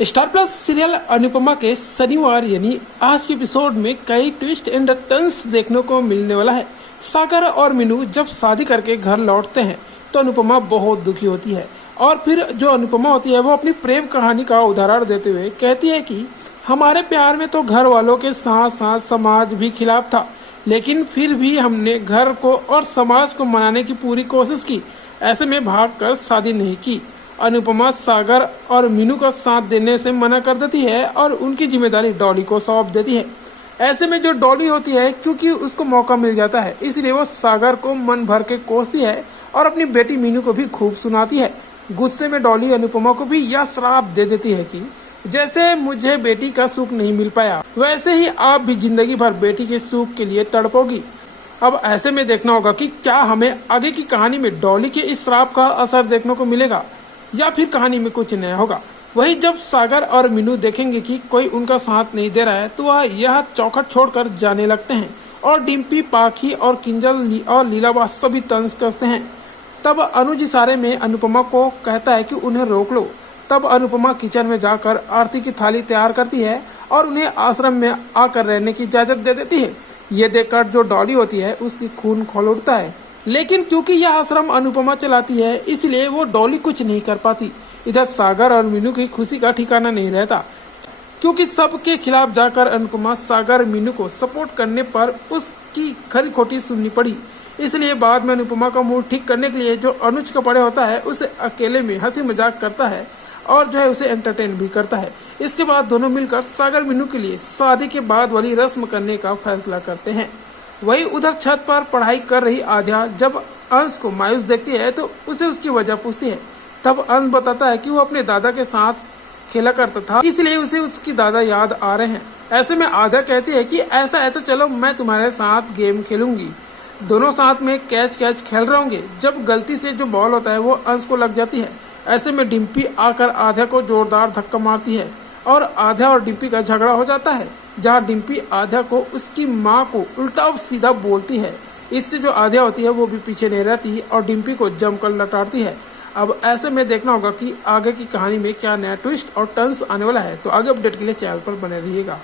Star plus serial Anupama के शनिवार यानी आज के एपिसोड में कई ट्विस्ट एंड टर्न्स देखने को मिलने वाला है। सागर और मीनू जब शादी करके घर लौटते हैं तो अनुपमा बहुत दुखी होती है और फिर जो अनुपमा होती है वो अपनी प्रेम कहानी का उदाहरण देते हुए कहती है कि हमारे प्यार में तो घर वालों के साथ साथ समाज भी खिलाफ था, लेकिन फिर भी हमने घर को और समाज को मनाने की पूरी कोशिश की। ऐसे में भागकर शादी नहीं की। अनुपमा सागर और मीनू का साथ देने से मना कर देती है और उनकी जिम्मेदारी डॉली को सौंप देती है। ऐसे में जो डॉली होती है, क्योंकि उसको मौका मिल जाता है, इसलिए वो सागर को मन भर के कोसती है और अपनी बेटी मीनू को भी खूब सुनाती है। गुस्से में डॉली अनुपमा को भी यह श्राप दे देती है कि जैसे मुझे बेटी का सुख नहीं मिल पाया, वैसे ही आप भी जिंदगी भर बेटी के सुख के लिए तड़पोगी। अब ऐसे में देखना होगा कि क्या हमें आगे की कहानी में डॉली के इस श्राप का असर देखने को मिलेगा या फिर कहानी में कुछ नया होगा। वही जब सागर और मीनू देखेंगे कि कोई उनका साथ नहीं दे रहा है तो वह यह चौखट छोड़कर जाने लगते हैं और डिम्पी, पाखी और किंजल और लीला वास्तव भी तंज कसते हैं। तब अनुज इशारे में अनुपमा को कहता है कि उन्हें रोक लो। तब अनुपमा किचन में जाकर आरती की थाली तैयार करती है और उन्हें आश्रम में आकर रहने की इजाजत दे देती है। ये देखकर जो डॉली होती है उसकी खून खौल उठता है, लेकिन क्योंकि यह आश्रम अनुपमा चलाती है इसलिए वो डॉली कुछ नहीं कर पाती। इधर सागर और मीनू की खुशी का ठिकाना नहीं रहता, क्योंकि सबके खिलाफ जाकर अनुपमा सागर मीनू को सपोर्ट करने पर उसकी खरी खोटी सुननी पड़ी। इसलिए बाद में अनुपमा का मूड ठीक करने के लिए जो अनुज का पड़े होता है उसे अकेले में हंसी मजाक करता है और जो है उसे एंटरटेन भी करता है। इसके बाद दोनों मिलकर सागर मीनू के लिए शादी के बाद वाली रस्म करने का फैसला करते हैं। वही उधर छत पर पढ़ाई कर रही आध्या जब अंश को मायूस देखती है तो उसे उसकी वजह पूछती है। तब अंश बताता है कि वो अपने दादा के साथ खेला करता था, इसलिए उसे उसकी दादा याद आ रहे हैं। ऐसे में आध्या कहती है कि ऐसा है तो चलो मैं तुम्हारे साथ गेम खेलूंगी। दोनों साथ में कैच खेल रहे होंगे। जब गलती से जो बॉल होता है वो अंश को लग जाती है। ऐसे में डिम्पी आकर आध्या को जोरदार धक्का मारती है और आध्या और डिम्पी का झगड़ा हो जाता है, जहां डिम्पी आध्या को उसकी माँ को उल्टा और सीधा बोलती है। इससे जो आध्या होती है वो भी पीछे नहीं रहती और डिम्पी को जमकर लटाती है। अब ऐसे में देखना होगा कि आगे की कहानी में क्या नया ट्विस्ट और टर्न्स आने वाला है। तो आगे अपडेट के लिए चैनल पर बने रहिएगा।